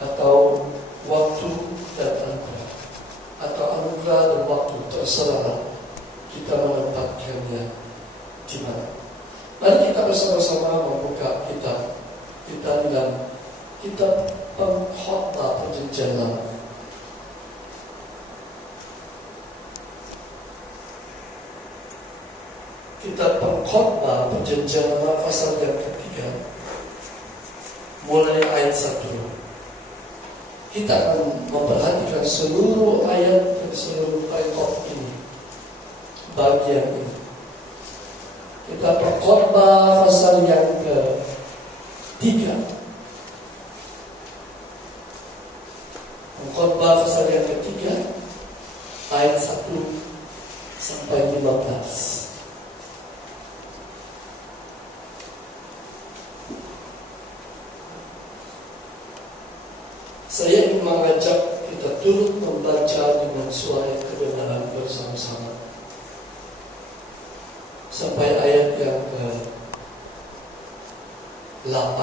atau waktu dan anugerah, atau anugerah dan waktu, terserah kita menempatkannya di mana. Mari kita bersama-sama membuka kitab kita dalam kitab Pengkhotbah Perjanjian Lama. Kitab Pengkhotbah Perjanjian Lama pasal yang ketiga, mulai ayat 1. Kita akan memperhatikan seluruh ayat dan seluruh ayat ini, bagian ini. Kita Pengkhotbah pasal yang ketiga, Pengkhotbah pasal yang ketiga, ayat 1 sampai 15. Saya ingin mengajak kita turut membaca dengan suara kebenaran bersama-sama sampai ayat yang ke-8.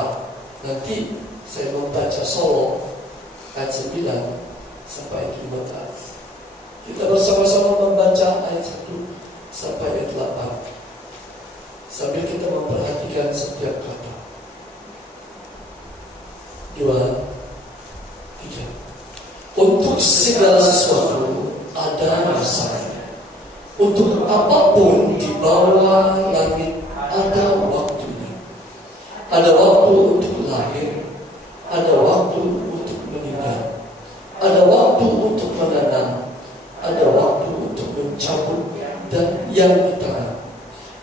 Nanti saya membaca solo ayat 9 sampai 15. Kita bersama-sama membaca ayat 1 sampai ayat 8 sambil kita memperhatikan setiap kata. 2, 3. Untuk segala sesuatu ada masanya. Untuk apapun di bawah langit ada waktunya. Ada waktu untuk lahir, ada waktu untuk meninggal, ada waktu untuk menanam, ada waktu untuk mencabut dan yang ditanam,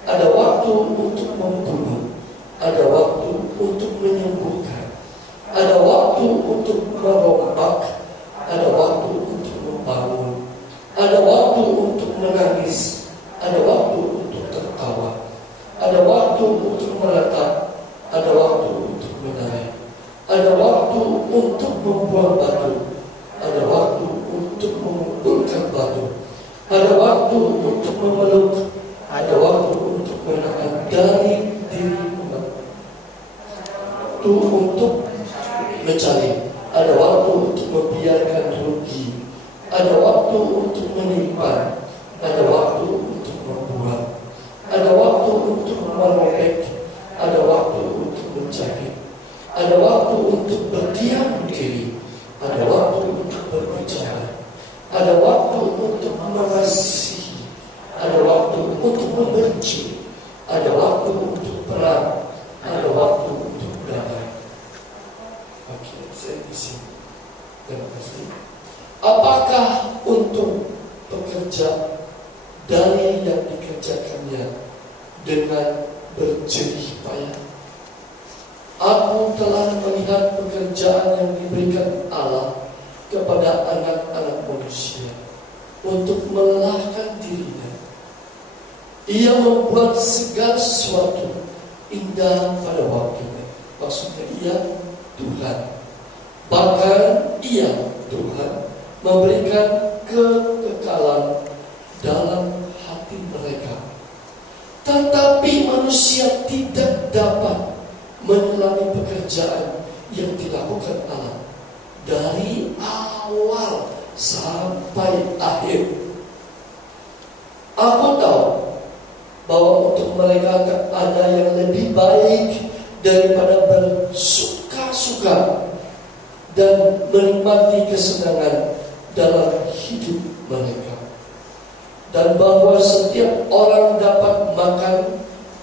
ada waktu untuk membunuh, ada waktu untuk menyembuhkan, ada waktu untuk merombak, ada waktu untuk membangun, ada waktu untuk menangis, ada waktu untuk tertawa, ada waktu untuk meratap, ada waktu untuk menarik, ada waktu untuk membuang batu, ada waktu untuk mengumpulkan batu, ada waktu untuk memeluk, ada waktu untuk menahan dari diri, waktu untuk mencari, ada waktu untuk membiarkan rugi, ada waktu untuk menyimpan, ada waktu untuk membuang, ada waktu untuk merobek, ada waktu untuk menjahit, ada waktu untuk berdiam diri, ada waktu untuk berbicara, ada waktu untuk mengasihi, ada waktu untuk membenci, ada waktu untuk perang, ada waktu untuk damai. Oke, saya di sini. Terima kasih. Apakah untuk pekerja dari yang dikerjakannya dengan berjerih payah? Aku telah melihat pekerjaan yang diberikan Allah kepada anak-anak manusia untuk melelahkan dirinya. Ia membuat segala sesuatu indah pada waktunya. Maksudnya ia Tuhan. Bahkan ia Tuhan memberikan kekekalan dalam hati mereka. Tetapi manusia tidak dapat menyelami pekerjaan yang dilakukan Allah dari awal sampai akhir. Aku tahu bahwa untuk mereka ada yang lebih baik daripada bersuka-suka dan menikmati kesenangan dalam hidup mereka, dan bahwa setiap orang dapat makan,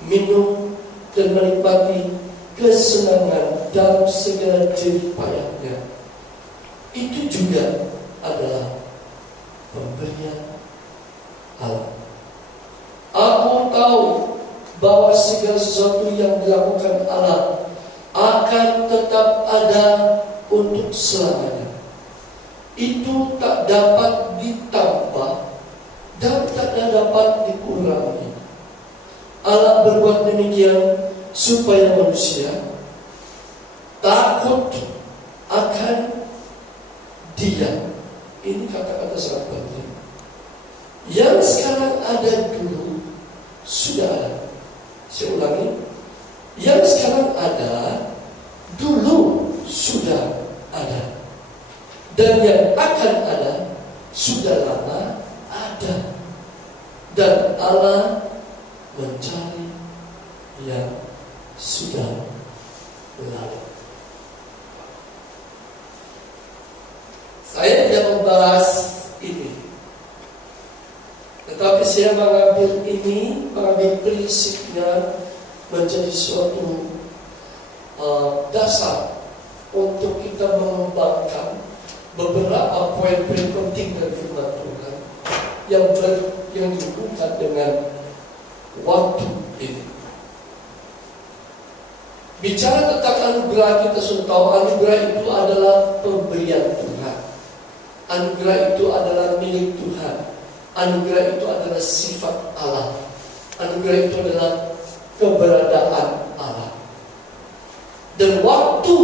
minum, dan menikmati kesenangan dalam segala jerih payahnya. Itu juga adalah pemberian Allah. Aku tahu bahwa segala sesuatu yang dilakukan Allah akan tetap ada untuk selamanya. Itu tak dapat ditambah dan tak dapat dikurangi. Allah berbuat demikian supaya manusia takut akan Dia. Ini kata-kata sangat penting. Yang sekarang ada dulu sudah ada. Saya ulangi, yang sekarang ada dulu sudah ada. Saya tidak membahas ini, tetapi saya mengambil prinsipnya menjadi suatu dasar untuk kita mengembangkan beberapa poin-poin penting dari firman Tuhan yang dihubungkan dengan waktu ini. Bicara tentang anugerah, kita sudah tahu anugerah itu adalah pemberian Tuhan. Anugerah itu adalah milik Tuhan. Anugerah itu adalah sifat Allah. Anugerah itu adalah keberadaan Allah. Dan waktu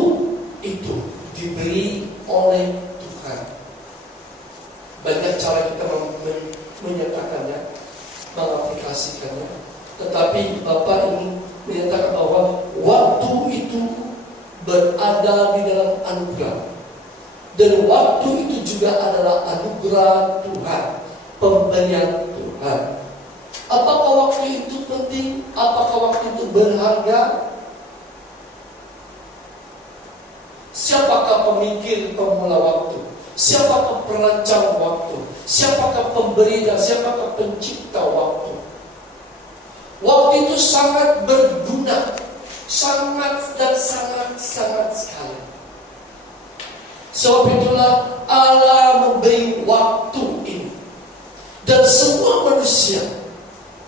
itu diberi oleh Tuhan. Banyak cara kita menyatakannya, mengaplikasikannya. Tetapi Bapak ini menyatakan bahwa waktu itu berada di dalam anugerah. Dan waktu itu juga adalah anugerah Tuhan, pemberian Tuhan. Apakah waktu itu penting? Apakah waktu itu berharga? Siapakah pemikir pemula waktu? Siapakah perancang waktu? Siapakah pemberi dan siapakah pencipta waktu? Waktu itu sangat berguna, sangat dan sangat sekali. Sebab itulah Allah memberi waktu ini. Dan semua manusia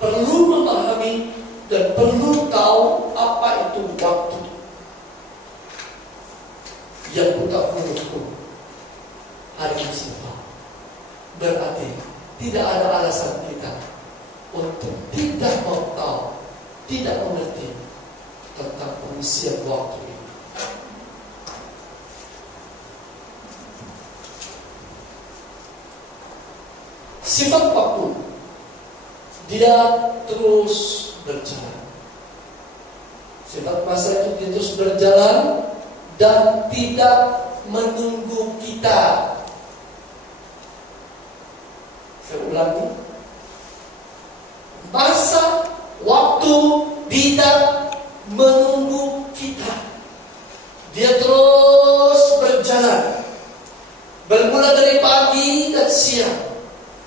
perlu memahami dan perlu tahu apa itu waktu. Yang buta hurufku hari ini berarti tidak ada alasan kita untuk tidak mau tahu, tidak mengerti tentang pengisian waktu ini. Sifat waktu, dia terus berjalan. Sifat masa itu dia terus berjalan dan tidak menunggu kita. Saya ulangi, masa waktu tidak menunggu kita. Dia terus berjalan, bermula dari pagi dan siang.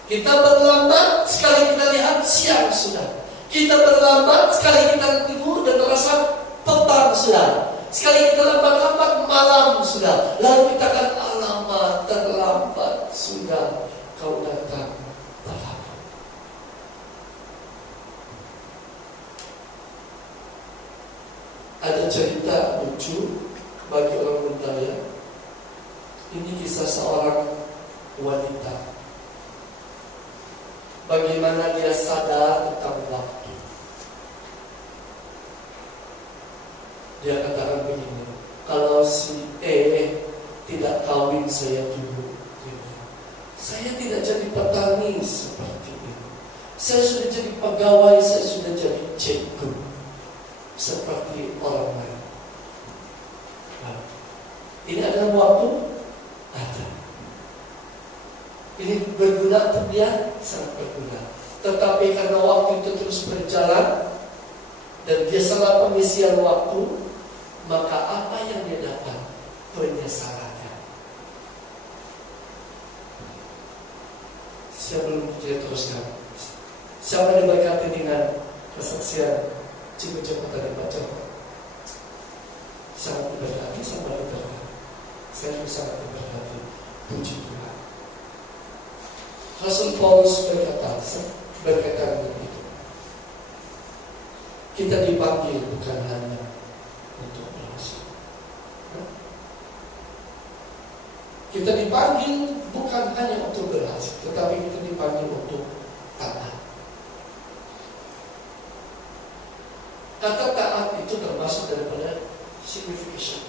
Kita berlambat, sekali kita lihat siang sudah. Kita berlambat, sekali kita tunggu dan terasa petang sudah. Sekali kita lambat-lambat, malam sudah. Lalu kita akan alamat terlambat sudah kau datang terlambat. Ada cerita lucu bagi orang Bentaya. Ini kisah seorang wanita. Bagaimana dia sadar tentang waktu. Dia katakan begini, kalau si tidak kawin saya dulu, saya tidak jadi petani seperti ini. Saya sudah jadi pegawai, saya sudah jadi cikgu seperti orang lain. Nah, ini adalah waktu ada. Ini berguna untuk dia, sangat berguna. Tetapi karena waktu itu terus berjalan dan dia salah pengisian waktu, maka apa yang dia dapat? Penyesalannya. Saya belum dia teruskan. Siapa yang diberkati dengan kesaksian Cibucok tadi Pak Joko? Sangat diberkati, sangat diberkati. Saya juga sangat diberkati. Puji Tuhan. Rasul Paulus berkata begitu. Kita dipanggil bukan hanya untuk berhasil. Kita dipanggil bukan hanya untuk berhasil, tetapi kita dipanggil untuk taat. Kata taat itu termasuk daripada signification.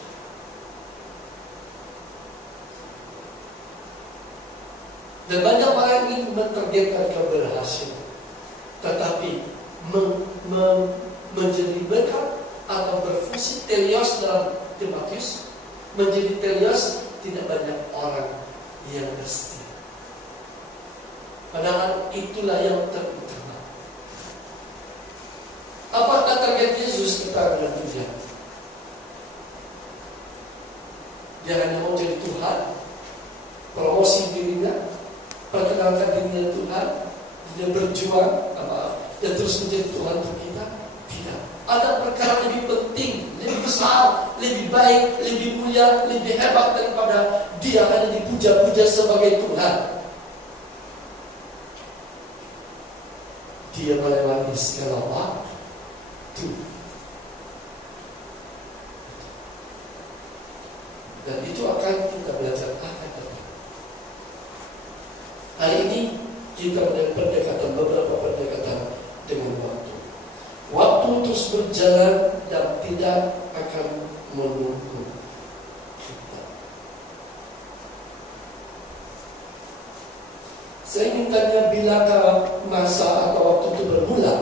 Dan banyak orang ingin mentargetkan keberhasilan, tetapi menjadi berkat atau berfungsi telios dalam Timotius, menjadi telios tidak banyak orang yang bersedia. Padahal itulah yang terutama. Apakah target Yesus kita dengan Tuhan? Dia hanya mau jadi Tuhan. promosi dirinya, perkenalkan dirinya Tuhan, dia berjuang dan terus menjadi Tuhan untuk kita. Tidak. Ada perkara lebih penting, lebih besar, lebih baik, lebih mulia, lebih hebat daripada dia hanya dipuja-puja sebagai Tuhan. Dia melewati segala waktu. Dan itu akan kita belajar akan datang. Hari ini kita berdekatan, beberapa pendekatan dengan waktu. Waktu terus berjalan dan tidak akan menunggu kita. Saya ingin tanya, bilakah masa atau waktu itu bermula?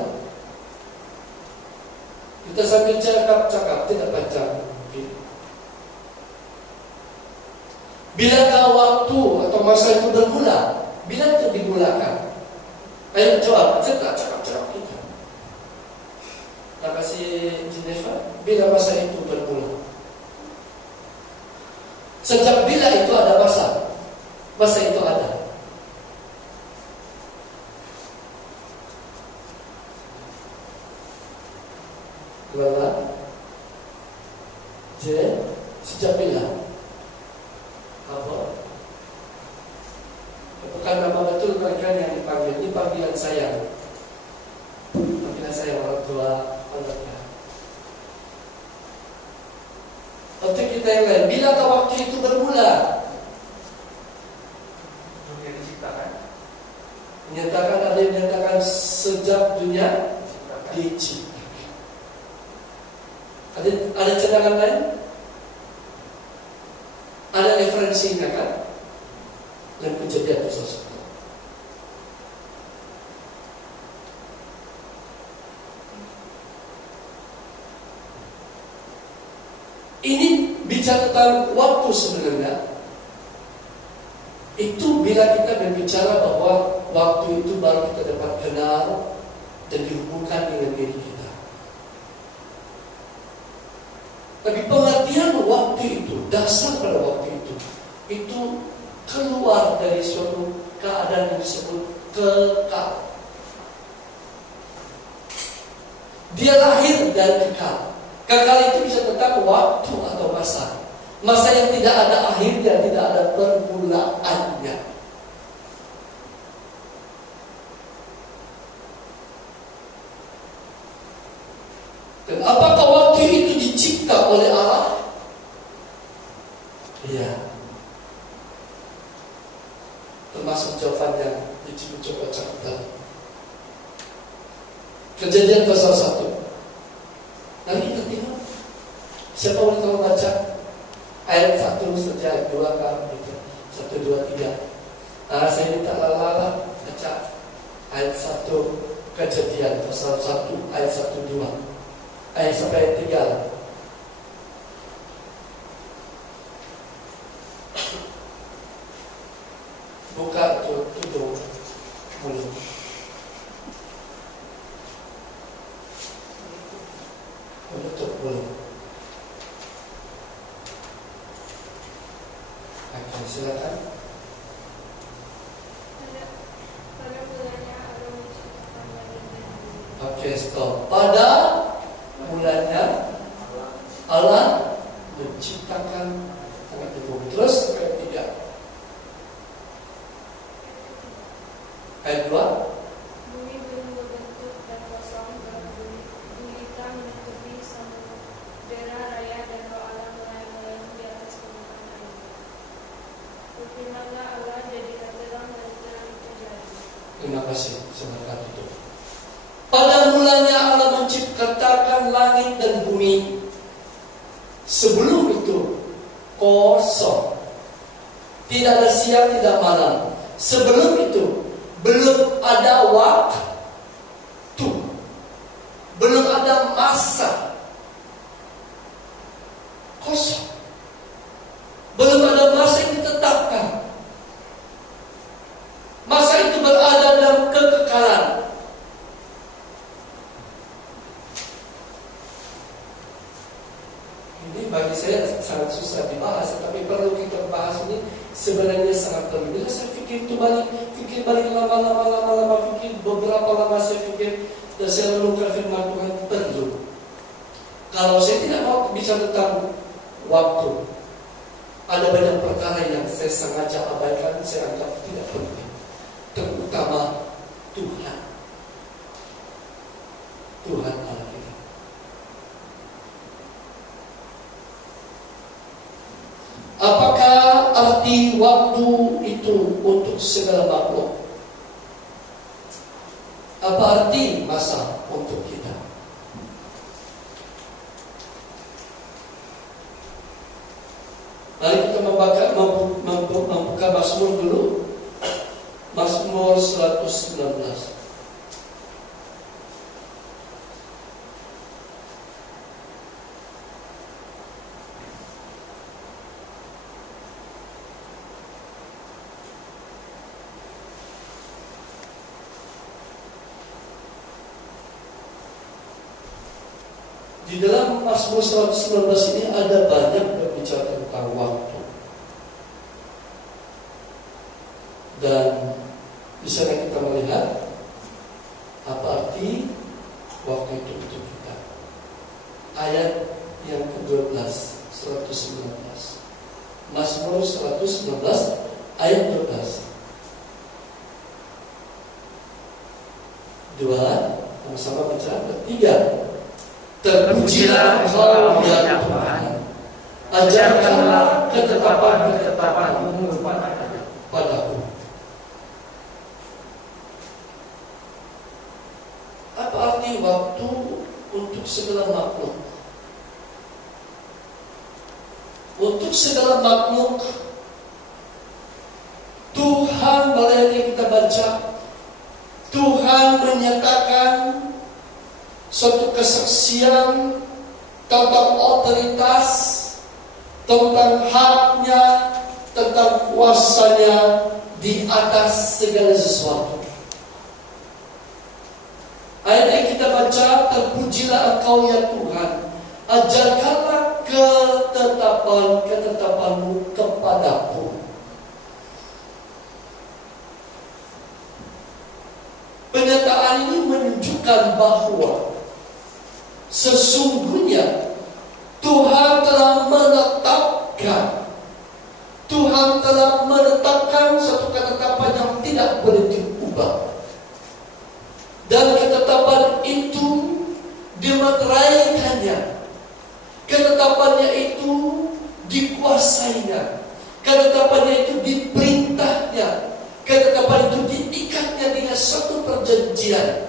Kita sambil cakap-cakap, tidak panjang mungkin. Bilakah waktu atau masa itu bermula? Bila itu dimulakan? Ayo jawab, cakap kita. Terima kasih Jennifer. Bila masa itu bermula? Sejak bila itu ada masa? Masa itu ada. Gimana? Sejak bila? Apa? Bukan nama betul mereka yang dipanggil. Ini panggilan saya. Panggilan saya orang tua anaknya. Untuk kita yang lain, bilakah waktu itu bermula? Dunia diciptakan. Menyatakan, ada yang menyatakan sejak dunia diciptakan. Ada cadangan lain? Ada referensinya kan? Dan kejadian tersebut. Ini bicara tentang waktu sebenarnya. Itu bila kita berbicara bahwa waktu itu baru kita dapat kenal dan dihubungkan dengan diri kita. Tapi pengertian waktu itu, dasar pada waktu itu keluar dari suatu keadaan yang disebut kekal. Dia lahir dari kekal. Kekal itu bisa tentang waktu atau masa. Masa yang tidak ada akhirnya, tidak ada permulaannya. Dan apakah waktu itu dicipta oleh Allah? Iya. Termasuk jawaban yang dicoba cakap tadi. Kejadian pasal 1. Nanti kita tengok. Siapa boleh tahu baca ayat 1 saja, ayat 2 kan? 1, 2, 3. Saya minta lala baca ayat 1 Kejadian pasal 1 ayat 1, 2. Ayat sampai 3. Buka tutup mulut. Tutup mulut. Oke, silakan. Oke, stop. Pada mulanya Allah menciptakan langit dan bumi. Terus ayat 3. Ayat 2. Bumi belum berbentuk dan kosong, dan gulita menutupi samudera raya, dan roh Allah melayang-layang di atas permukaan air. Berfirmanlah Allah, jadilah terang, dan terang itu jadi. Terima kasih. Silakan tutup. Pada mulanya Allah menciptakan langit dan bumi. Sebelum itu kosong. Tidak ada siang, tidak malam. Sebelum itu belum ada waktu. Belum ada masa. Kosong. Belum ada masa yang ditetapkan. Masa itu berada dalam kekekalan. Ini bagi saya sangat susah dibahas, tapi perlu kita bahas ini sebenarnya sangat perlu. Bila saya fikir balik lama, fikir beberapa lama saya fikir dan saya renungkan firman Tuhan perlu. Kalau saya tidak mau bicara tentang waktu, ada banyak perkara yang saya sengaja abaikan, saya anggap tidak penting. Terutama Tuhan Allah kita. Apakah arti waktu itu untuk segala makhluk? Apa arti masa untuk kita? Mari kita membuka Mazmur dulu. Mazmur 119. Di dalam Mazmur 119 ini ada banyak berbicara tentang waktu. Dan di sana kita melihat apa arti waktu itu untuk kita. Ayat yang ke-12, 119. Mazmur 119 ayat 12. Dua, sama-sama baca. Ketiga, terpujilah Engkau ya Tuhan, ajarkanlah ketetapan-ketetapan-Mu padaku. Apa arti waktu untuk segala makhluk? Untuk segala makhluk, Tuhan, mulai yang kita baca, Tuhan menyatakan suatu kesaksian tentang otoritas, tentang haknya, tentang kuasanya di atas segala sesuatu. Ayat yang kita baca, terpujilah Engkau ya Tuhan, ajarkanlah ketetapan-ketetapan-Mu kepadaku. Pernyataan ini menunjukkan bahwa sesungguhnya Tuhan telah menetapkan satu ketetapan yang tidak boleh diubah. Dan ketetapan itu dimeteraikannya. Ketetapannya itu dikuasainya. Ketetapannya itu diperintahnya. Ketetapan itu diikatnya dengan satu perjanjian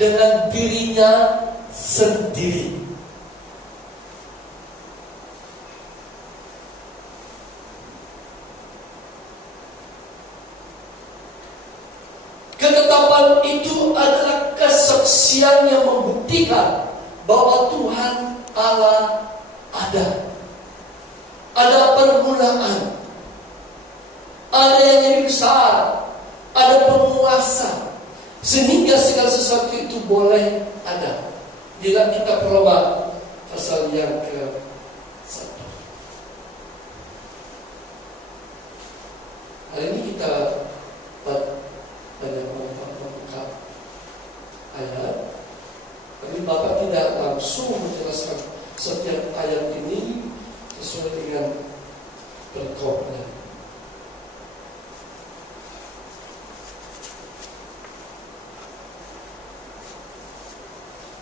dengan dirinya sendiri. Ketetapan itu adalah kesaksian yang membuktikan bahwa Tuhan Allah ada. Ada permulaan. Ada yang lebih besar. Ada penguasa. Sehingga segala sesuatu itu boleh ada. Di dalam kitab Roma pasal yang ke-1. Hari ini kita banyak membuka ayat. Tapi Bapak tidak langsung menjelaskan setiap ayat ini sesuai dengan perkopnya.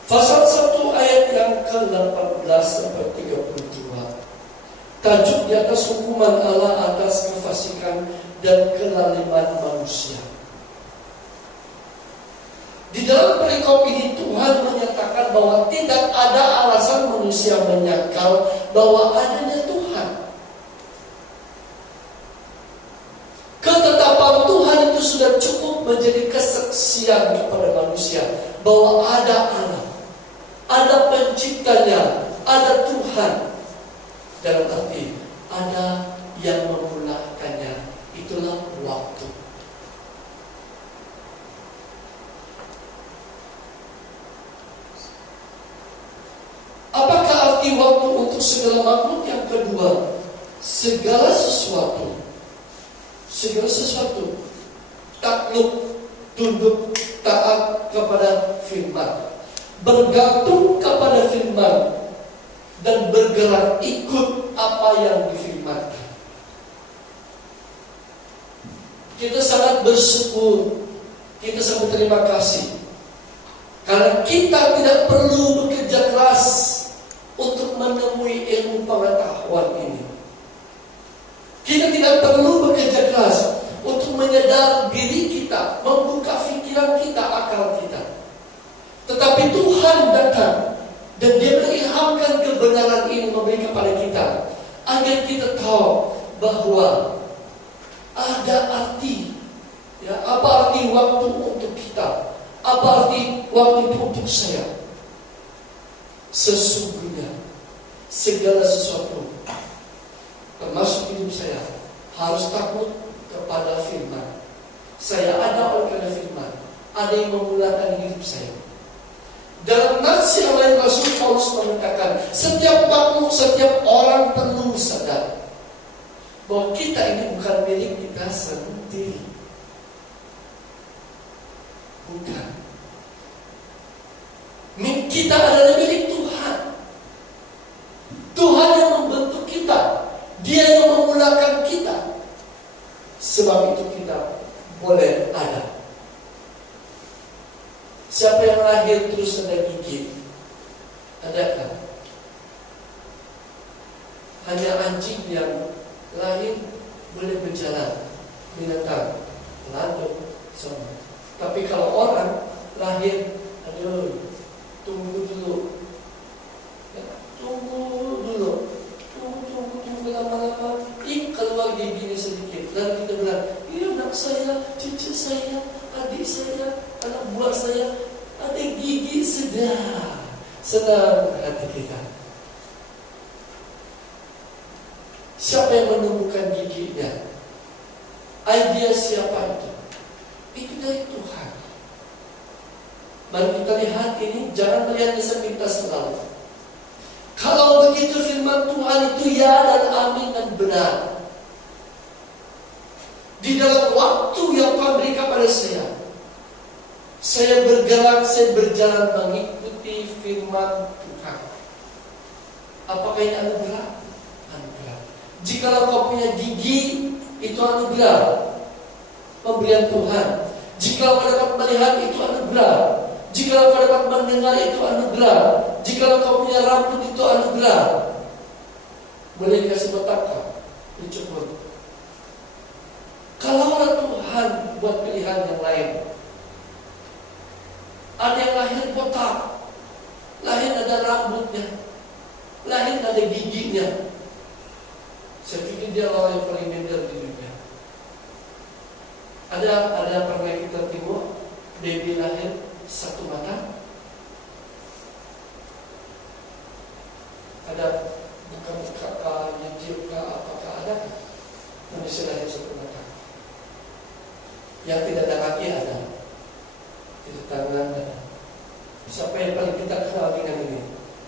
Pasal 1 ayat yang ke-18 sampai 32. Tajuk di atas hukuman Allah atas kefasikan dan kelaliman manusia. Di dalam perikop ini Tuhan menyatakan bahwa tidak ada alasan manusia menyangkal bahwa adanya Tuhan. Ketetapan Tuhan itu sudah cukup menjadi kesaksian kepada manusia bahwa ada Allah, ada penciptanya, ada Tuhan. Dalam arti ada yang memulakannya, itulah waktu. Apakah arti waktu untuk segala makhluk yang kedua, segala sesuatu takluk, tunduk, taat kepada firman, bergantung kepada firman, dan bergerak ikut apa yang difirmankan. Kita sangat bersyukur, kita sangat berterima kasih, karena kita tidak perlu bekerja keras untuk menemui ilmu pengetahuan ini. Kita tidak perlu bekerja keras untuk menyadar diri kita, membuka pikiran kita, akal kita. Tetapi Tuhan datang dan Dia mengilhamkan kebenaran ini, memberi kepada kita, agar kita tahu bahwa ada arti, ya, apa arti waktu untuk kita, apa arti waktu itu untuk saya. Sesungguhnya segala sesuatu, termasuk hidup saya, harus takut kepada firman. Saya ada oleh karena firman. Ada yang memulakan hidup saya. Dalam nats yang lain, Rasul Paulus mengatakan, setiap makhluk, setiap orang perlu sadar bahwa kita ini bukan milik kita sendiri. Bukan. Kita adalah milik Tuhan. Tuhan yang membentuk kita, Dia yang memulakan kita. Sebab itu kita boleh ada. Siapa yang lahir terus ada gigi? Adakah? Hanya anjing yang lahir boleh berjalan, binatang, landung, semua. Tapi kalau orang lahir, aduh, tunggu dulu, tunggu lama-lama, keluar giginya sedikit, lalu kita bilang, iya anak saya, cucu saya, adik saya, anak buah saya, ada gigi, senang hati kita. Siapa yang menumbuhkan giginya? Idea siapa itu? Itu dari Tuhan. Mari kita lihat ini, jangan melihatnya sepintas selalu. Kalau begitu firman Tuhan itu ya dan amin dan benar. Di dalam waktu yang Tuhan berikan pada saya bergerak, saya berjalan mengikuti firman Tuhan. Apakah ini anugerah? Anugerah. Jikalau kau punya gigi, itu anugerah, pemberian Tuhan. Jikalau kau dapat melihat, itu anugerah. Jikalau kau dapat mendengar, itu anugerah. Jikalau kau punya rambut, itu anugerah. Boleh dikasih botak, dicukur. Kalau Tuhan buat pilihan yang lain, ada yang lahir botak, lahir ada rambutnya, lahir ada giginya. Saya pikir dia orang yang paling minder di dunia. Ada pernah kita tengok baby lahir satu mata. Ada buka YouTube apakah ada? Manusia lahir satu mata. Yang tidak ada kaki ada, tidak tangan ada. Siapa yang paling kita kenal dengan ini?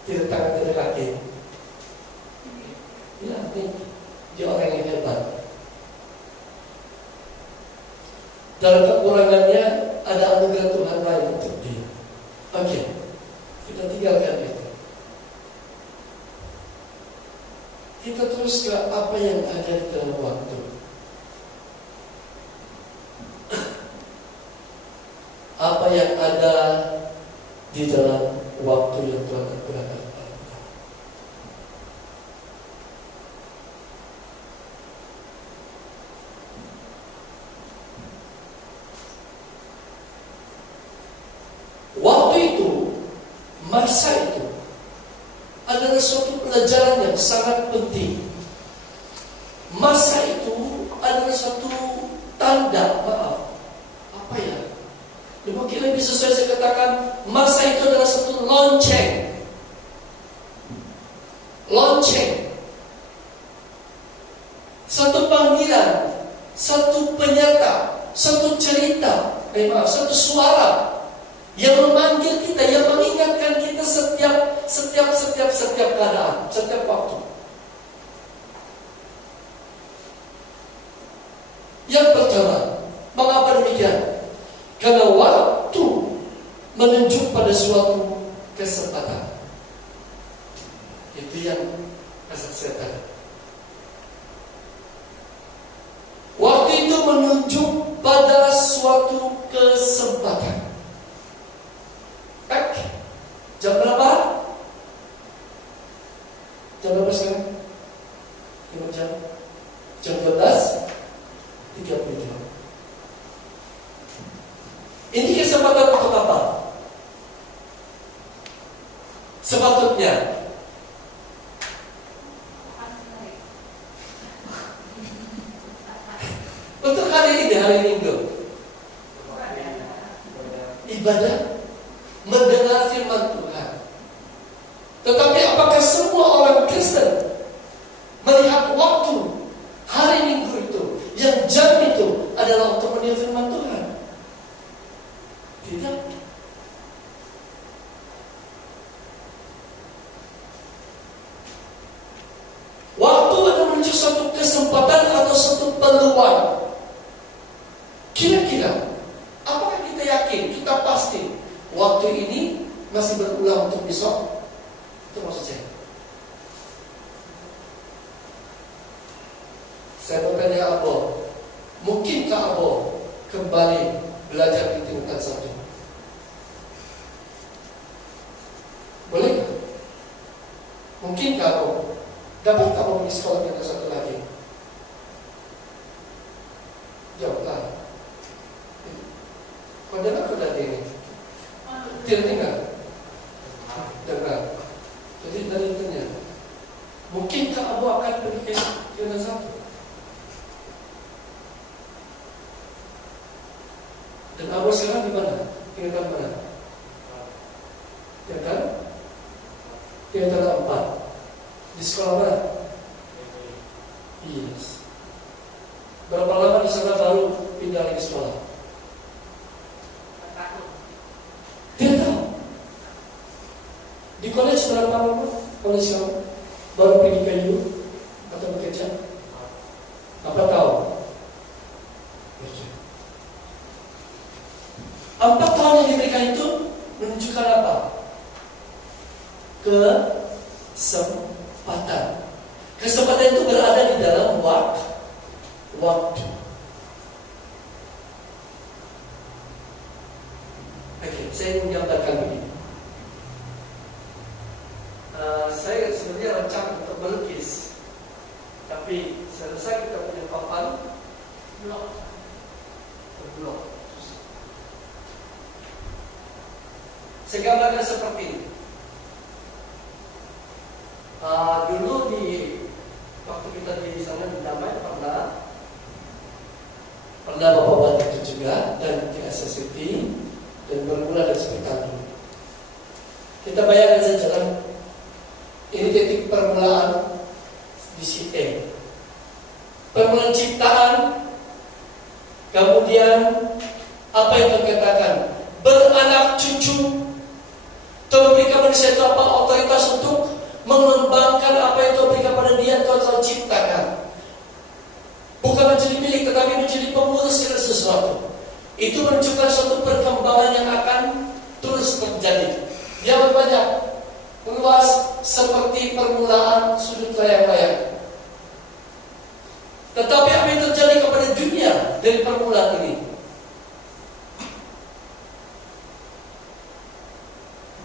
Tidak tangan, tidak kaki. Ya, dia orang yang hebat. Dalam kekurangannya ada anugerah Tuhan lain untuk dia. Oke, kita tinggalkan itu. Kita terus ke apa yang ada di dalam waktu. Apa yang ada di dalam waktu yang Tuhan berikan. Waktu itu, masa itu adalah suatu pelajaran yang sangat penting. Masa itu adalah suatu tanda, apa ya? Mungkin lebih sesuai saya katakan, masa itu adalah satu lonceng. Satu panggilan, satu penyata, satu cerita, satu suara yang memanggil kita, yang mengingatkan kita setiap keadaan, setiap waktu. Yang pertama, mengapa demikian? Karena waktu menunjuk pada suatu kesempatan. Itu yang kesaksian. Waktu itu menunjuk pada suatu kesempatan. Jam berapa? Jam berapa sekarang? 5 jam. Jam 12:30. Ini kesempatan untuk apa? Sepatutnya untuk hari ini, hari Minggu, ibadah, mendengar firman Tuhan. Tetapi apakah semua orang Kristen melihat waktu hari Minggu itu, yang jam itu adalah untuk mendengar firman Tuhan? Tidak. Waktu adalah menuju suatu kesempatan atau suatu peluang. Kira-kira, apakah kita yakin, kita pasti waktu ini masih berulang untuk besok? Itu maksud saya. Saya bertanya Abo, mungkinkah Abo kembali belajar di tingkat 1? Boleh? Mungkinkah Abo dapat Abo di sekolah tingkat 1 lagi? Jawablah. Kau dengar sudah ini? Tidak dengar. Dengar. Jadi dari tanya, mungkinkah Abo akan pergi ke tingkat 1? Dan Abo sekarang di mana? Tingkatan mana? Tingkatan 4. Di sekolah mana? Yes. Berapa lama di sana baru pindah lagi sekolah? Tidak tahu. Di college berapa lama? College kamu baru pergi ke U atau bekerja? Apa tahu? 4 tahun yang diberikan itu menunjukkan apa? Kesempatan. Kesempatan itu berada di dalam waktu. Oke, saya menggambarkan begini. Saya sebenarnya rancang untuk melukis, tapi saya rasa kita punya papan blok. Saya gambarkan seperti ini. Dulu waktu kita di sana di Damai pernah Bapak bantu itu juga, dan di SSCT, dan bermula dari sekitar dulu. Kita bayangkan saja kan, ini titik permulaan di sini. Permulaan ciptaan, kemudian apa yang terkatakan beranak cucu. Tuhan berikan manusia itu apa? Otoritas untuk mengembangkan apa yang Tuhan berikan pada dia, Tuhan telah ciptakan. Bukan menjadi milik, tetapi menjadi pengurus segala sesuatu. Itu menunjukkan suatu perkembangan yang akan terus terjadi. Yang banyak, luas seperti permulaan sudut layang-layang. Tetapi apa yang terjadi kepada dunia dari permulaan ini?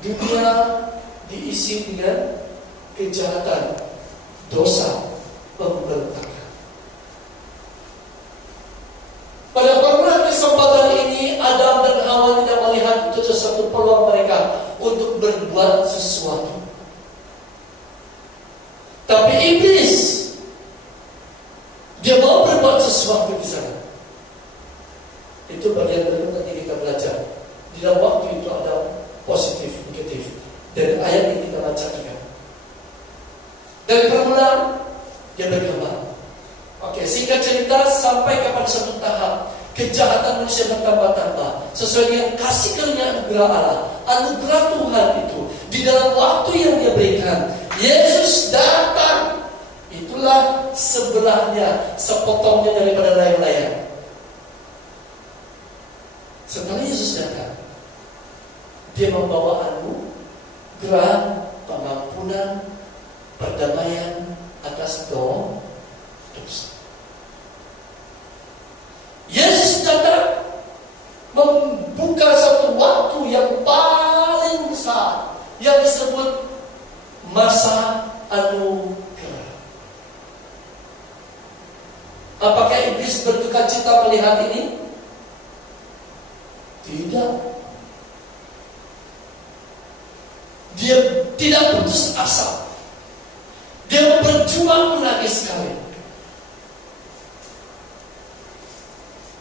Dunia diisi dengan kejahatan, dosa, pemberontakan. Pada permulaan kesempatan ini, Adam dan Hawa tidak melihat itu sesuatu peluang mereka untuk berbuat sesuatu. Tapi iblis, dia mau berbuat sesuatu di sana. Itu bagian dari nanti kita belajar. Di dalam waktu itu ada positif, negatif. Dan ayat yang kita baca juga. Dari permulaan, dia berkembang. Oke, singkat cerita, sampai kepada satu tahap kejahatan manusia bertambah-tambah sesuai dengan kasih karunia anugerah Allah, anugerah Tuhan itu di dalam waktu yang dia berikan. Yesus datang, itulah sebelahnya, sepotongnya daripada layang-layang. Setelah Yesus datang, dia membawa anugerah, pengampunan, perdamaian atas dosa. Yesus datang membuka satu waktu yang paling besar yang disebut masa anugerah. Apakah iblis berduka cita melihat ini? Tidak. Dia tidak putus asa. Dia berjuang lagi sekali.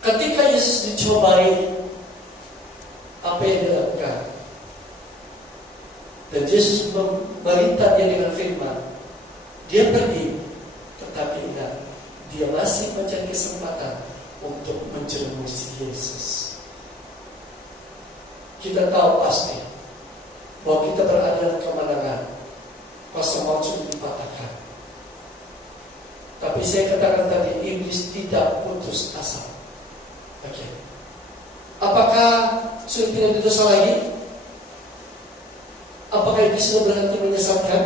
Ketika Yesus dicobai, apa yang dilakukan? Dan Yesus memerintah dia dengan firman. Dia pergi, tetapi ingat, dia masih mencari kesempatan untuk menjerumus Yesus. Kita tahu pasti bahwa kita berada dalam kemenangan. Kuasa maut sudah dipatahkan. Tapi saya katakan tadi, iblis tidak putus asa. Oke. Apakah sudah tidak berdosa lagi? Apakah iblis sudah berhenti menyesatkan?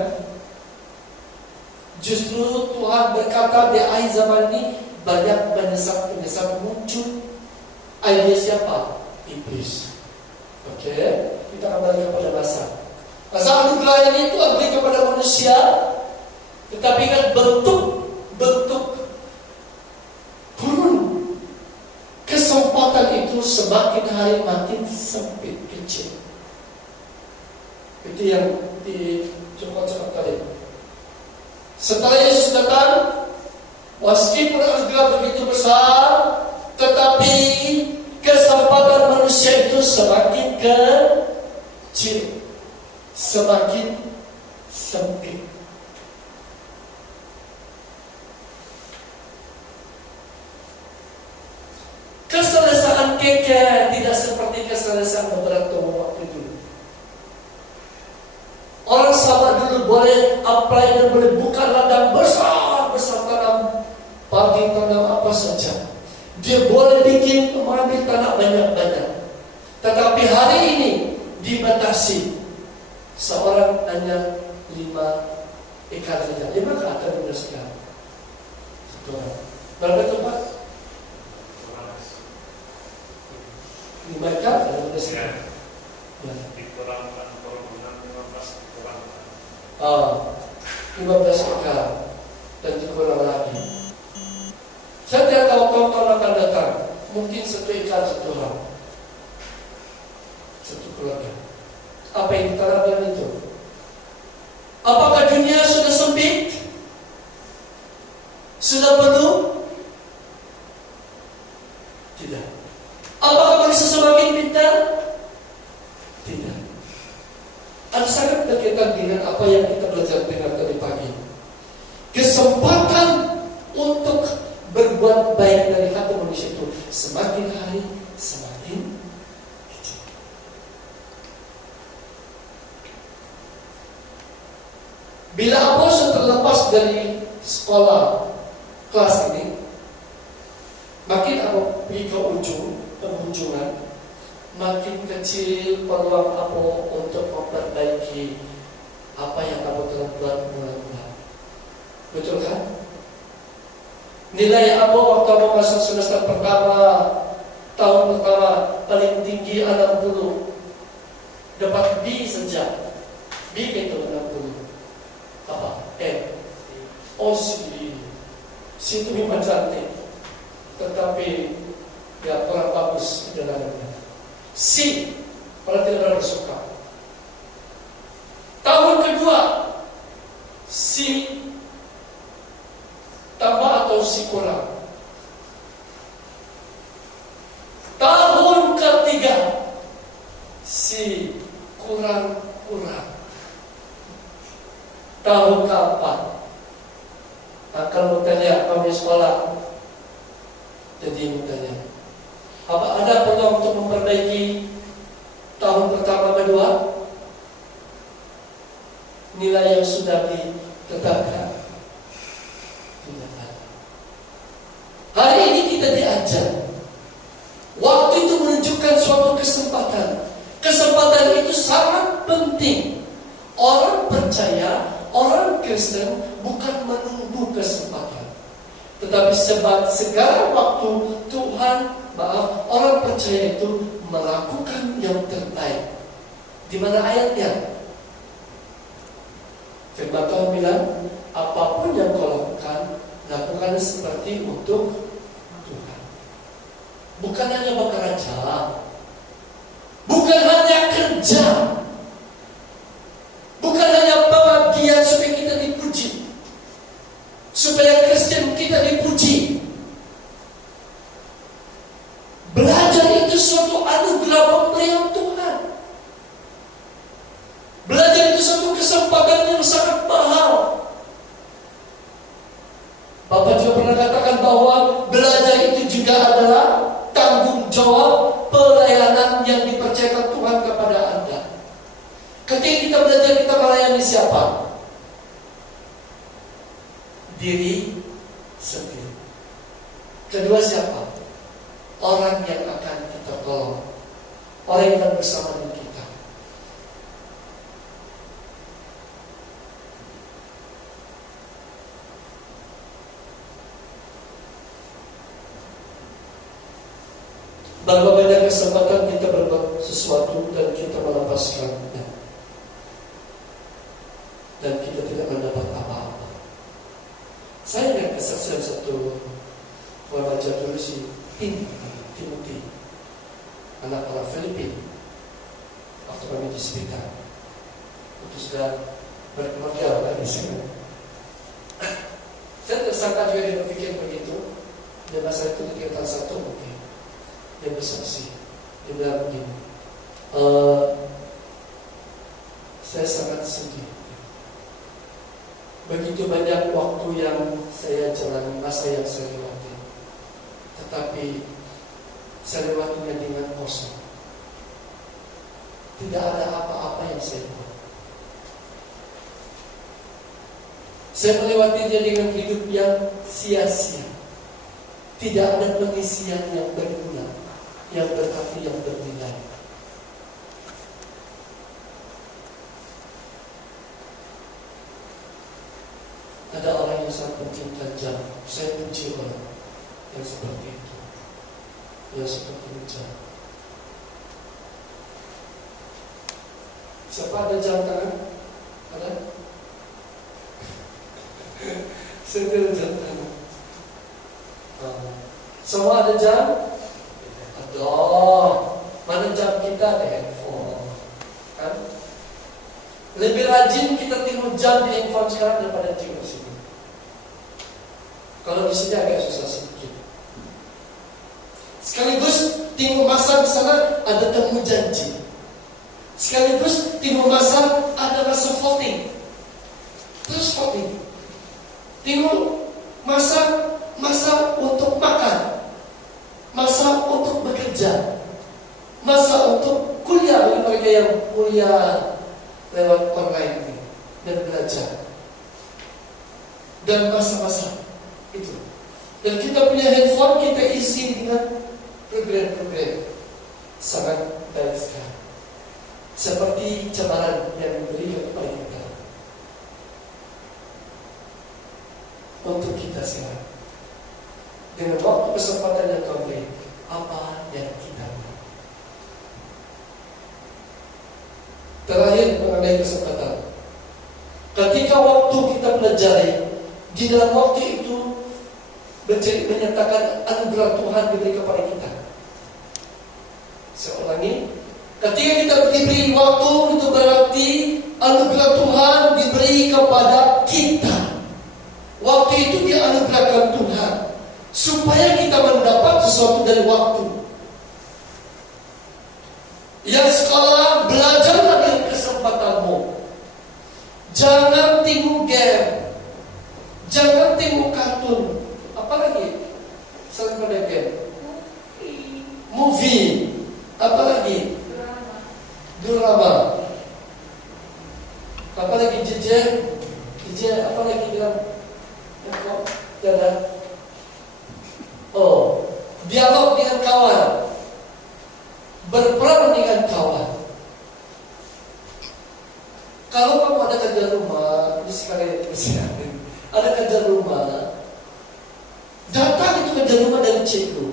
Justru Tuhan berkata di akhir zaman ini banyak penyesat muncul. Idea siapa? Iblis. Oke, kita kembali kepada masa anugerah ini Tuhan beri kepada manusia, tetapi ingat bentuk kurun kesempatan itu semakin hari makin sempit, kecil. Itu yang dicopot-copot tadi. Setelah Yesus datang, meskipun anugerah begitu besar, tetapi kesempatan manusia itu semakin kecil, semakin sempit. Keselesaan keke tidak seperti keselesaan beberapa waktu dulu. Orang sahabat dulu boleh apply dan boleh buka ladang besar tanam padi, tanam apa saja. Dia boleh mengambil tanah banyak-banyak. Tetapi hari ini dibatasi. Seorang hanya 5 ekar saja. 5 ke atas 12 ekar. Satu orang. Berapa tempat? 5 ekar dan 12 ekar. Dikurangkan permohonan 15 dikurangkan. 15 ekar dan dikurang lagi. Saya tidak tahu tahun-tahun akan datang. Mungkin 1 ekar 1 orang, 1 keluarga. Apa yang ditanamkan itu? Apakah dunia sudah sempit? Sudah penuh? Tidak. Apakah manusia semakin pintar? Tidak. Ada sangat berkaitan dengan apa yang kita belajar dengar tadi pagi. Kesempatan untuk berbuat baik dari hati manusia itu semakin hari semakin kecil. Bila apostol terlepas dari sekolah kelas ini, makin pergi ke penghujungan, makin kecil peluang Apo untuk memperbaiki apa yang Apo telah buat mula-mula. Betul kan? Nilai Apo waktu Apo masuk semester pertama, tahun pertama paling tinggi 60, dapat B saja. B itu 60. Apa? C itu memang cantik, tetapi ya kurang bagus di dalamnya. C, orang tidak pernah bersuka. Tahun kedua, C tambah atau C kurang. Tahun ketiga, C kurang. Tahun keempat, akan bertanya kami sekolah, jadi bertanya, apa ada peluang untuk memperbaiki tahun pertama kedua? Nilai yang sudah ditetapkan tidak ada. Hari ini kita diajar. Waktu itu menunjukkan suatu penting. Orang percaya, orang Kristen bukan menunggu kesempatan, tetapi sebab segala waktu orang percaya itu melakukan yang terbaik. Di mana ayatnya? Firman Tuhan bilang, apapun yang kau lakukan, lakukan seperti untuk Tuhan. Bukan hanya bekerja, bukan hanya kerja, bukan hanya pengabdian supaya kita dipuji, supaya Kristen kita dipuji. Belajar itu suatu anugerah pemberian Tuhan. Belajar itu suatu kesempatan yang sangat mahal. Bapak juga pernah katakan bahwa belajar itu juga adalah tanggung jawab pelayanan yang dipercayakan Tuhan kepada Anda. Ketika kita belajar, kita melayani siapa? Diri sendiri. Kedua siapa? Orang yang akan kita tolong, orang yang akan bersama dengan kita. Berapa banyak kesempatan kita berbuat sesuatu dan kita melepaskannya, dan kita tidak mendapat apa-apa. Saya ingat kesaksian satu remaja dulu, si Timothy, anak orang Filipina, waktu kami di sekitar itu sudah berkeluarga dari sini. Saya tersangka juga dia berpikir begitu. Dia masa itu di tingkatan 1 mungkin. Dia bersaksi. Dia bilang begini, saya sangat sedih. Begitu banyak waktu yang saya jalani, masa yang saya lewati, tetapi saya lewatinya dengan kosong. Tidak ada apa-apa yang saya buat. Saya melewatinya dengan hidup yang sia-sia. Tidak ada pengisian yang berguna, yang berarti, yang bernilai. Ada orang yang sangat mencintai jam. Saya benci orang yang seperti itu, yang seperti jam. Siapa ada jam tangan? Ada? Saya tidak jam tangan. Semua ada jam? Ada. Mana jam kita? Di handphone, kan? Lebih rajin kita tengok jam di handphone sekarang daripada tengok sini. Kalau di sini agak susah sedikit. Sekaligus tengok masa di sana ada temu janji. Sekaligus tengok masa ada masa voting. Terus voting. Tengok masa untuk makan, masa untuk bekerja, masa untuk kuliah bagi mereka yang kuliah lewat online ini dan belajar, dan masa-masa itu. Dan kita punya handphone, kita isi dengan program-program sangat baik sekali, seperti cabaran yang diberikan kepada kita untuk kita sekarang. Dengan waktu kesempatan yang kau beri, apa yang kita beri? Terakhir mengenai kesempatan. Ketika waktu kita pelajari, di dalam waktu itu menyatakan anugerah Tuhan diberi kepada kita. Saya ulangi, ketika kita diberi waktu, itu berarti anugerah Tuhan diberi kepada kita. Waktu itu dianugerahkan Tuhan supaya kita mendapat sesuatu dari waktu. Yang sekolah, belajarlah dengan kesempatanmu. Jangan tengok game, jangan tengok kartun. Apa lagi selain pada game? Movie. Apa lagi? Drama. Apa lagi? Jejer. Apa lagi bilang? Jalan. Oh, dialog dengan kawan, berperang dengan kawan. Kalau kamu ada kerja rumah, ini sekali ada kerja rumah, datang itu kerja rumah dari cikgu,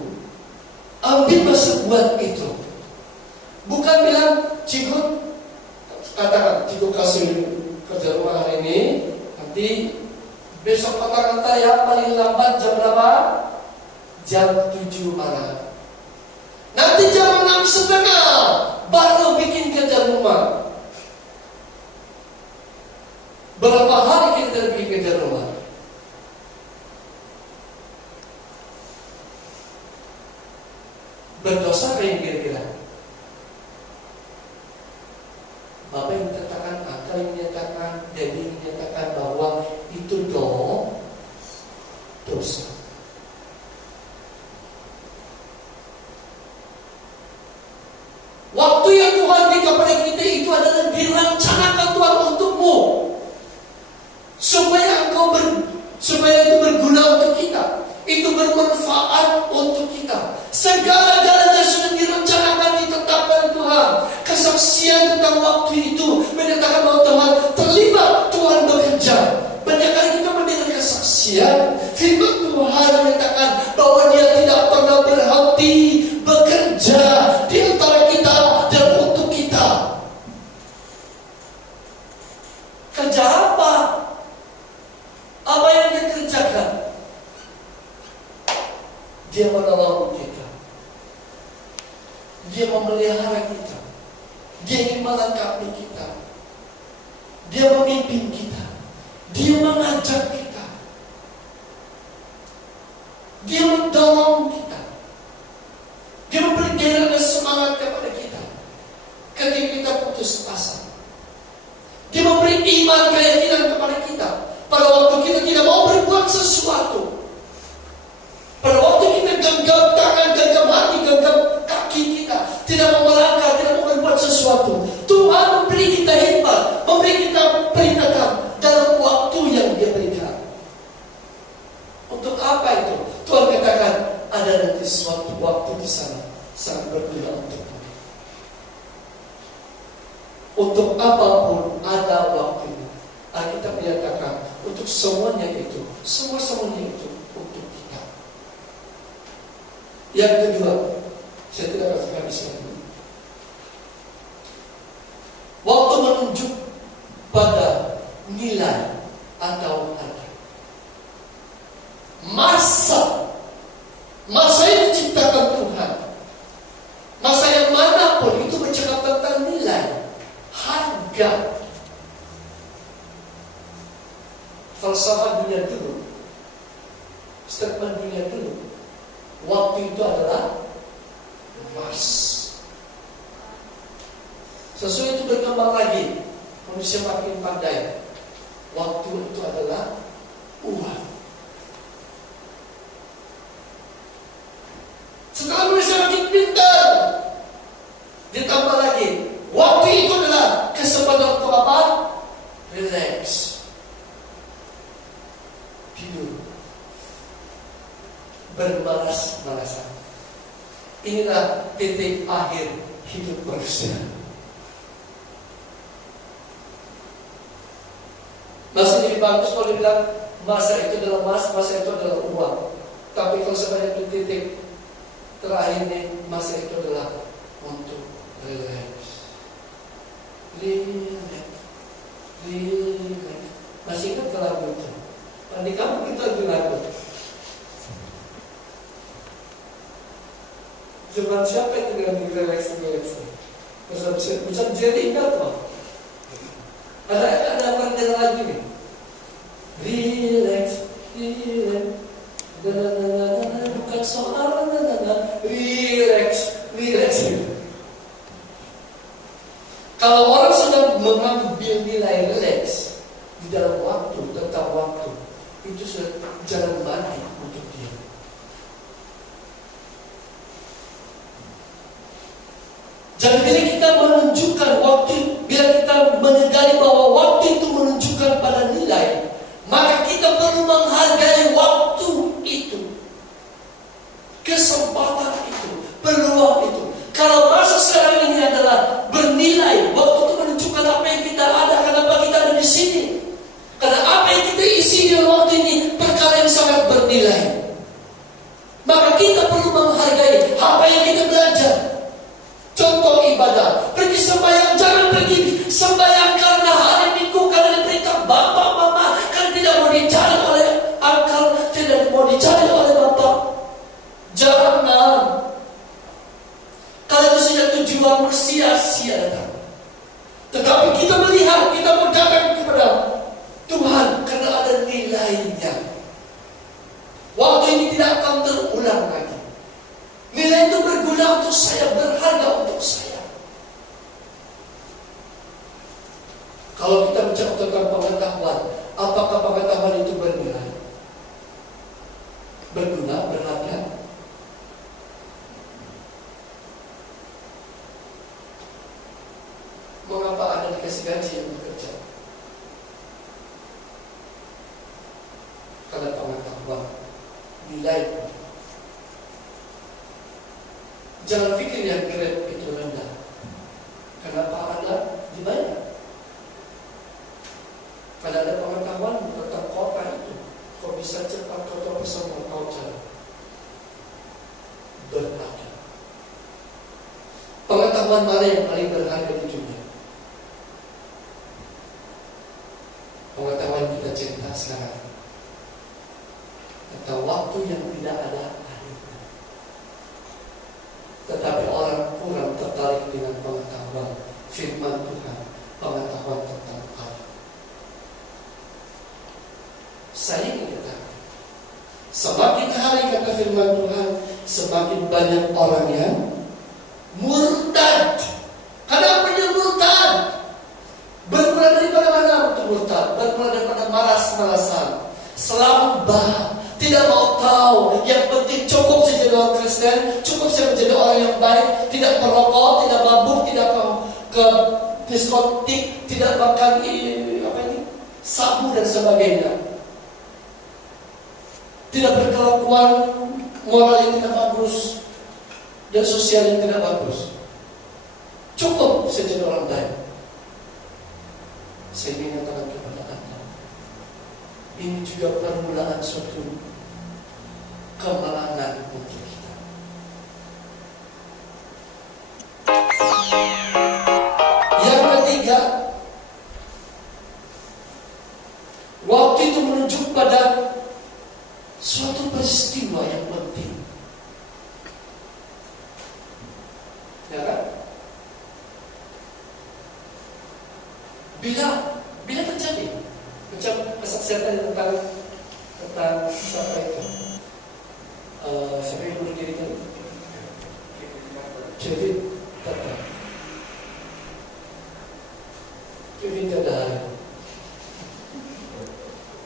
ambil masa buat itu. Bukan bilang cikgu, katakan cikgu kasih kerja rumah hari ini, nanti besok kata-kata ya paling lambat jam berapa? Jam 7 malam. Nanti jam 6:30 baru bikin kerja rumah. Berapa hari kita bikin kerja rumah? Berdosa kayak kira-kira? Bapak yang menyatakan, akal yang menyatakan, Dedi yang menyatakan bahwa itu dosa. Waktu yang Tuhan beri kepada kita itu adalah direncanakan Tuhan untukmu, supaya itu berguna untuk kita, itu bermanfaat untuk kita. Segala-galanya sudah direncanakan, ditetapkan Tuhan. Kesaksian tentang waktu itu menyatakan bahwa Tuhan terlibat, Tuhan bekerja. Banyak kali kita mendengar kesaksian, firman Tuhan menyatakan bahwa Dia tidak pernah berhenti bekerja di antara kita dan untuk kita. Kerja apa? Apa yang Dia kerjakan? Dia menolong kita, Dia memelihara kita, Dia ingin melengkapi kita, Dia memimpin kita, Dia mengajar kita, Dia mendorong kita, Dia memberi gairah dan semangat kepada kita ketika kita putus asa. Dia memberi iman, keyakinan kepada kita pada waktu kita tidak mau berbuat sesuatu. Pada waktu kita genggam tangan, genggam hati, genggam kaki kita, tidak mau melangkah, tidak mau berbuat sesuatu, Tuhan memberi kita hikmat, memberi kita peringatan dalam waktu yang Dia berikan. Untuk apa itu? Tuhan katakan ada nanti suatu waktu di sana sangat berguna untukmu. Untuk apapun ada waktunya. Alkitab menyatakan untuk semuanya itu, semuanya itu untuk kita. Yang kedua, saya tidak akan habiskan ini. Waktu menunjuk pada nilai atau harga. Masa itu diciptakan Tuhan. Masa yang manapun itu bercakap tentang nilai, harga. Falsafah dunia dulu, statement dunia dulu, waktu itu adalah emas. Sesuai itu berkembang lagi, manusia makin pandai. Waktu itu adalah uang. Setelah manusia makin pintar, ditambah lagi, waktu itu adalah kesempatan untuk apa? Relax, tidur, bermalas-malasan. Inilah titik akhir hidup manusia. Masih jadi bagus kalau dibilang masa itu adalah masa itu adalah uang. Tapi kalau sebenarnya di titik terakhir ini, masa itu adalah untuk relax. Masih ingat ke lagu itu? Tadi kamu kita lagu. Zaman siapa itu dengan relax? Macam Jerry ingat loh. Ada orang yang lagi nih. Relax. Bukan soal relax. Kalau orang sudah mengambil nilai relax di dalam waktu, tentang waktu, itu sudah jalan mati untuk dia. Jadi bila kita menunjukkan waktu, bila kita menyadari bahwa waktu itu menunjukkan pada nilai, maka kita perlu menghargai waktu itu, kesempatan itu, peluang itu. Kalau masa sekarang ini adalah bernilai, waktu itu menunjukkan apa yang kita ada, karena bagi bernilai. Maka kita perlu menghargai apa yang kita belajar. Contoh ibadah, pergi sembahyang, jangan pergi sembahyang karena hari Minggu, karena diperintah bapak mama, kan tidak mau dicari oleh akal, tidak mau dicari oleh bapak. Jangan. Kalau itu sudah tujuan sia-sia datang. Tetapi kita melihat, kita mau datang kepada Tuhan karena ada nilainya. Waktu ini tidak akan terulang lagi. Nilai itu berguna untuk saya, berharga untuk saya. Kalau kita bicara tentang pengetahuan, apakah pengetahuan itu bernilai? Berguna, berharga? Mengapa Anda dikasih gaji yang bekerja? Karena pengetahuan, nilai. Jangan pikir yang grade itu rendah. Kenapa Anda dibayar? Karena ada pengetahuan tentang kota itu. Kau bisa cepat, kau tahu semua kau cara. Berharga. Pengetahuan mana yang paling berharga di dunia? Pengetahuan kita cerita sekarang tentang waktu yang tidak ada akhirnya. Tetapi orang kurang tertarik dengan pengetahuan firman Tuhan, pengetahuan tentang Allah. Saya mengatakan, semakin hari kata firman Tuhan, semakin banyak orang yang murtad. Kenapa dia murtad? Bermula daripada mana untuk murtad? Bermula daripada malas-malasan, selamba, tidak mau tahu. Yang penting cukup saya jadi orang Kristen, cukup saya menjadi orang yang baik, tidak merokok, tidak mabuk, tidak ke diskotik, tidak makan sabu dan sebagainya. Tidak berkelakuan moral yang tidak bagus dan sosial yang tidak bagus. Cukup saya jadi orang baik. Saya ingin mengatakan kepada Anda, ini juga permulaan suatu kemenangan untuk kita. Yang ketiga, waktu itu menunjuk pada suatu peristiwa yang penting. Ya kan? Bila terjadi macam kesaksian tentang siapa itu? Siapa yang bunuh diri tadi? Kevin Tadar.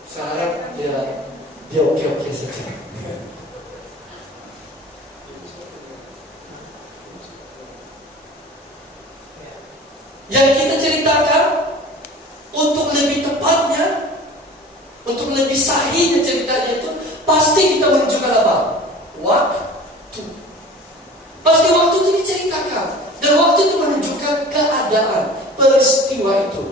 Sekarang dia oke saja. Yang kita ceritakan untuk lebih tepatnya, untuk lebih sahihnya ceritanya itu, pasti kita menunjukkan apa? Waktu. Pasti waktu itu diceritakan. Dan waktu itu menunjukkan keadaan, peristiwa itu.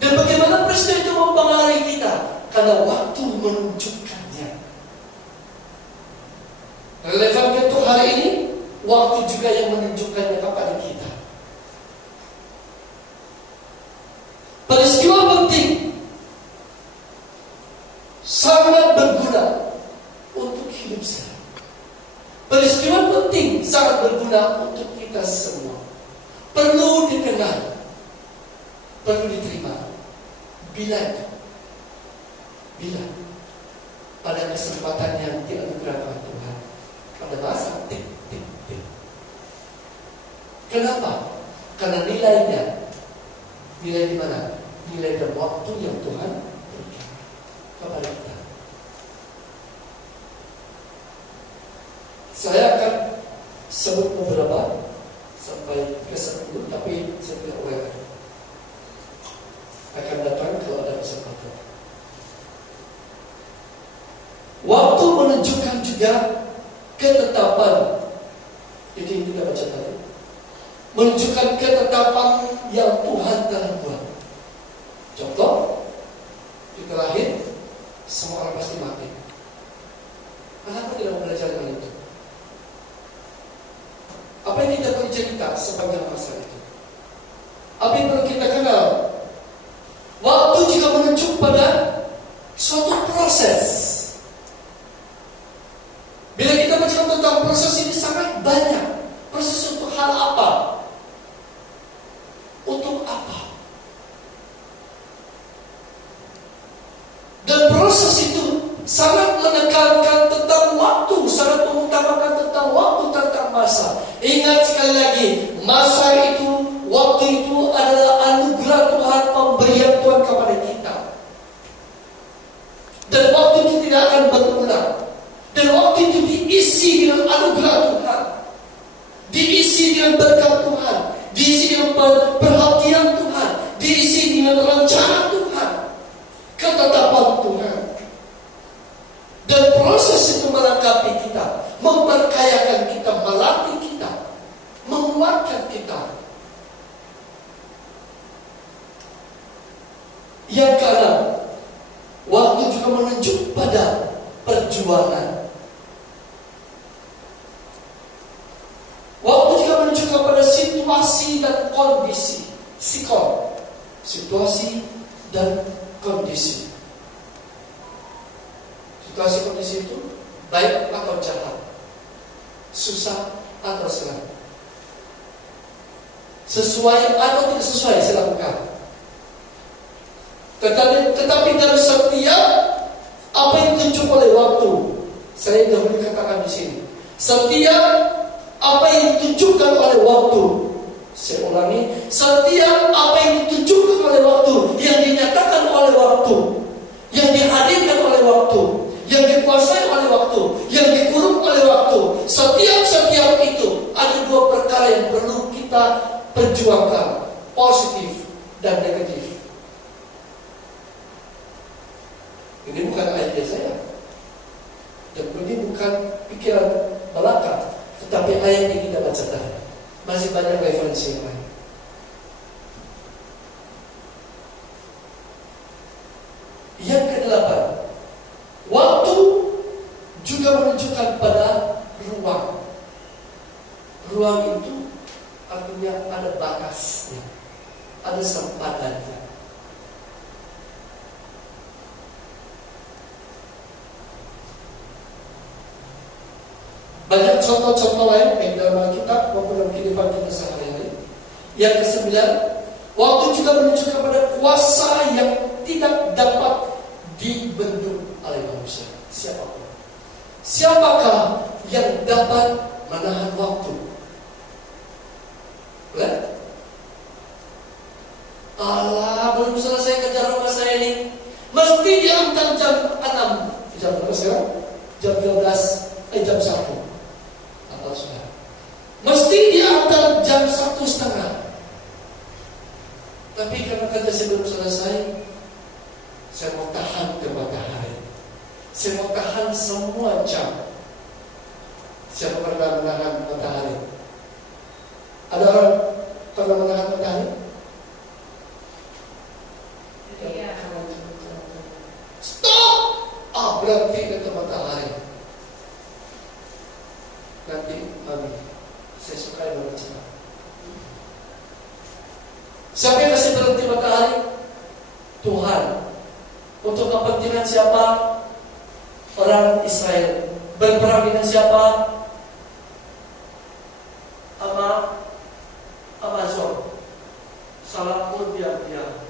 Dan bagaimana peristiwa itu mempengaruhi kita? Karena waktu menunjukkannya. Relevan untuk hari ini, waktu juga yang menunjukkannya kepada kita. Peristiwa penting, sangat berguna untuk hidup saya. Peristiwa penting, sangat berguna untuk kita semua. Perlu dikenal, perlu diterima. Bila pada kesempatan yang dianugerahkan Tuhan, pada masa tik. Kenapa? Karena nilainya, nilai di mana? Nilai dan waktu yang Tuhan berikan kepada kita. Saya akan sebut beberapa sampai ke 10, tapi saya tidak aware. Akan datang kalau ada kesempatan. Waktu menunjukkan juga ketetapan. Itu yang kita baca tadi. Menunjukkan ketetapan yang Tuhan telah buat. Contoh, di semua orang pasti mati. Kenapa tidak mau belajar hal itu? Apa yang kita perlu cerita sepanjang masa itu? Apa yang perlu kita kenal? Waktu juga menunjuk pada suatu proses. Bila kita bicara tentang proses ini sangat banyak. Proses untuk hal apa? Untuk apa? Dan proses itu sangat menekankan tentang waktu, sangat mengutamakan tentang waktu, tentang masa. Ingat sekali lagi, masa itu, waktu itu adalah anugerah Tuhan, pemberian Tuhan kepada kita. Dan waktu itu tidak akan berulang. Dan waktu itu diisi dengan anugerah Tuhan, diisi dengan berkat Tuhan, diisi dengan perhatian Tuhan, diisi dengan rencana Tuhan, ketetapan Tuhan. Dan proses itu melengkapi kita, memperkayakan kita, melatih kita, menguatkan kita. Yang keenam, waktu juga menunjuk pada perjuangan. Waktu juga menunjukkan pada situasi dan kondisi. Sikon, situasi dan kondisi. Situasi kondisi itu baik atau jahat, susah atau senang, sesuai atau tidak sesuai silakan. Tetapi dalam setiap apa yang ditunjuk oleh waktu, saya dahulu katakan di sini, setiap apa yang ditunjukkan oleh waktu, saya ulangi, setiap apa yang ditunjukkan oleh waktu, yang dinyatakan oleh waktu, yang dihadirkan oleh waktu, yang dikuasai oleh waktu, yang dikurung oleh waktu, setiap itu ada dua perkara yang perlu kita perjuangkan, positif dan negatif. Ini bukan ide saya, dan ini bukan pikiran belaka, tetapi ayat yang kita baca tadi. Masih banyak referensi yang lain. Yang kedelapan, waktu juga menunjukkan pada ruang. Ruang itu artinya ada batasnya, ada sempadannya. Banyak contoh-contoh lain baik dalam Alkitab maupun dalam kehidupan kita sehari-hari. Yang kesembilan, waktu juga menunjukkan pada kuasa yang tidak dapat dibendung oleh manusia. Siapapun. Siapakah yang dapat menahan waktu? Boleh? Allah, belum selesai kerja rumah saya ini. Mesti diantar jam 6. Jam berapa sekarang? Jam 12, jam 1. Mesti diantar jam 1:30. Tapi karena kerja saya belum selesai, saya mau tahan ke matahari. Saya mau tahan semua jam. Siapa pernah menahan matahari? Ada orang pernah menahan matahari? Iya. Stop! Berhenti ke matahari. Nanti mami, saya suka yang baca. Siapa yang kasih berhenti matahari? Tuhan. Untuk kepentingan siapa? Orang Israel. Berperang dengan siapa? Amazon. Salah pun diam-diam,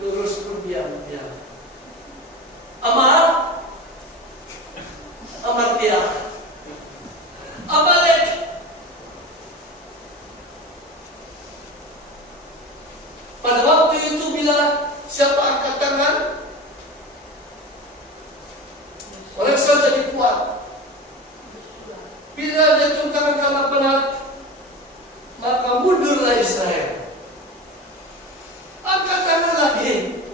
lurus pun diam-diam. Amartya, Amalek. Pada waktu itu bila siapa angkat tangan, orang Israel jadi kuat. Bila dia turun tangan karena penat, maka mundurlah Israel. Angkat tangan lagi,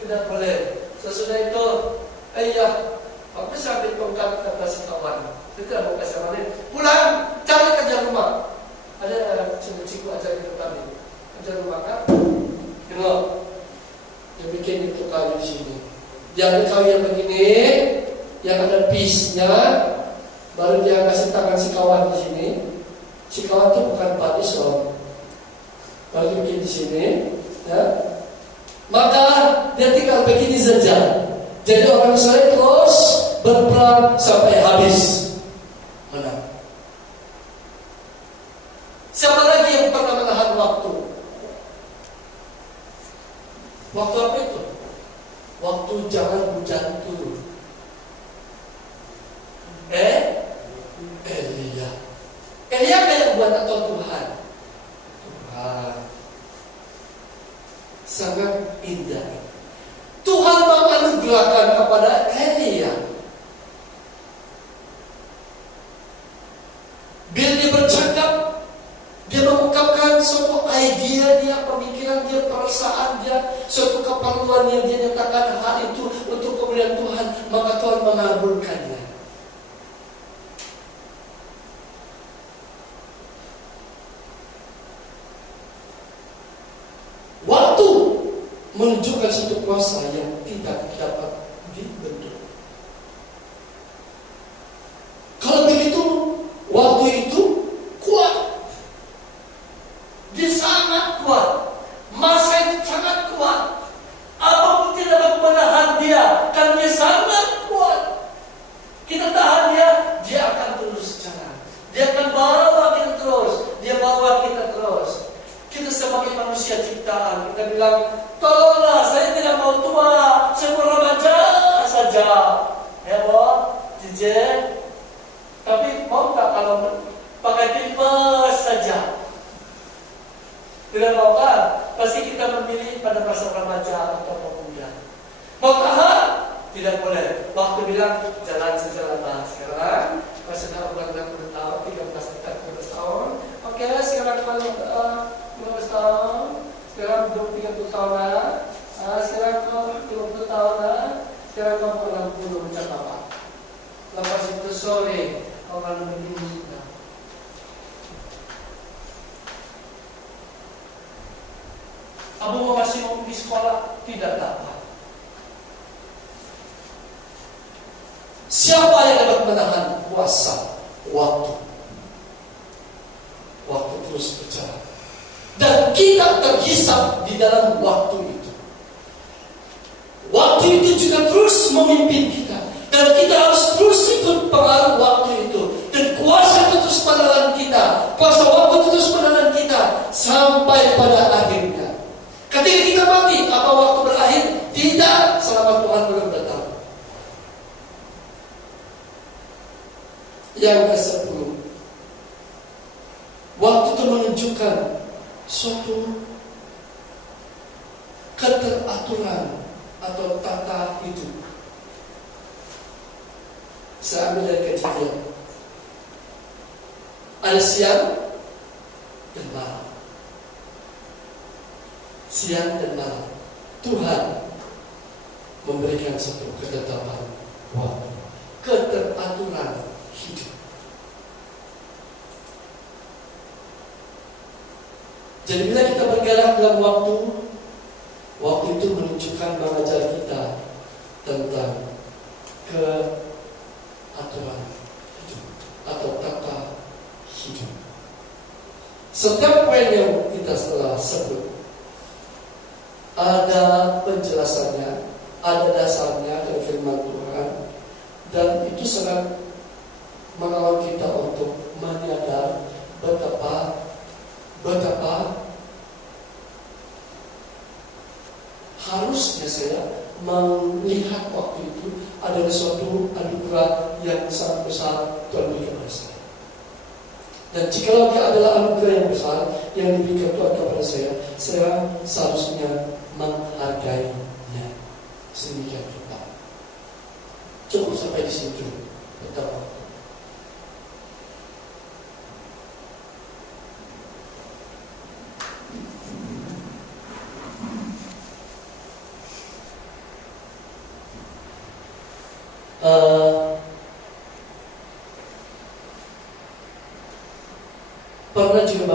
tidak boleh. Sesudah itu, ayah, aku bisa ambil tongkat kata si kawan. Saya tidak mau kasih mana. Pulang, cari kerja rumah. Ada cikgu ajar kita tadi. Kerja rumah kan? Tengok, dia bikin itu kayu di sini. Yang kau yang begini, yang ada pisnya, baru dia kasih tangan si kawan di sini. Si kawan itu bukan padis loh. Baru bikin di sini, ya. Maka dia tinggal begini saja. Jadi orang Israel terus berperang sampai habis. Menang. Siapa lagi yang pernah menahan waktu? Waktu apa itu? Waktu jangan hujan turun. Elia. Elia kayak buat atau Tuhan? Tuhan. Sangat indah. Tuhan menganugerahkan kepada Elia. Bila dia bercakap, dia mengungkapkan suatu idea dia, pemikiran dia, perasaan dia, suatu keperluan yang dia nyatakan hal itu untuk kemuliaan Tuhan, maka Tuhan mengabulkannya. Waktu menunjukkan suatu kuasa yang tidak dapat dibentuk. Kalau begitu, waktu itu kuat. Dia sangat kuat. Masa itu sangat kuat. Apapun tidak dapat menahan dia, karena dia sangat kuat. Kita tahan dia, dia akan terus jalan. Dia akan bawa kita terus. Dia bawa kita terus. Kita sebagai manusia ciptaan, kita bilang, tolonglah, saya tidak mau tua, saya mau remaja saja. Ya, Boh, DJ. Tapi mau nggak kalau pakai pipes saja? Tidak mau kan? Pasti kita memilih pada masa remaja atau pemuda. Mau tahan? Tidak boleh. Waktu bilang jalan sejalan lah. Sekarang kalau sudah umur 60 tahun, 13 tahun. Oke, sekarang kalau 15 tahun, sekarang 30 tahun lah. Sekarang kau 50 tahun lah. Sekarang kau 60 macam apa? Lepas itu sore orang begini. Abu masih mau pergi sekolah, tidak dapat. Siapa yang dapat menahan kuasa waktu? Waktu terus berjalan. Dan kita terhisap di dalam waktu itu. Waktu itu juga terus memimpin kita. Dan kita harus terus ikut pengaruh waktu itu. Dan kuasa itu terus menelan kita. Kuasa waktu itu terus menelan kita. Sampai pada akhirnya. Ketika kita mati, apa waktu berakhir? Tidak, selama Tuhan belum datang. Yang ke-10, waktu itu menunjukkan suatu keteraturan atau tata hidup. Saya ambil dari Kejadian. Ada siang dan malam. Siang dan malam Tuhan memberikan satu ketetapan waktu, keteraturan hidup. Jadi bila kita bergerak dalam waktu itu menunjukkan mengajar kita tentang keaturan hidup atau tata hidup. Setiap poin yang kita telah sebut ada penjelasannya, ada dasarnya dari firman Tuhan, dan itu sangat menolong kita untuk menyadari betapa harusnya saya melihat waktu itu adalah suatu anugerah yang sangat besar Tuhan berikan kepada saya. Dan jika dia adalah anugerah yang besar yang diberikan Tuhan kepada saya seharusnya menghargainya sedemikian rupa. Cukup sampai di situ. Betapa. Pernah juga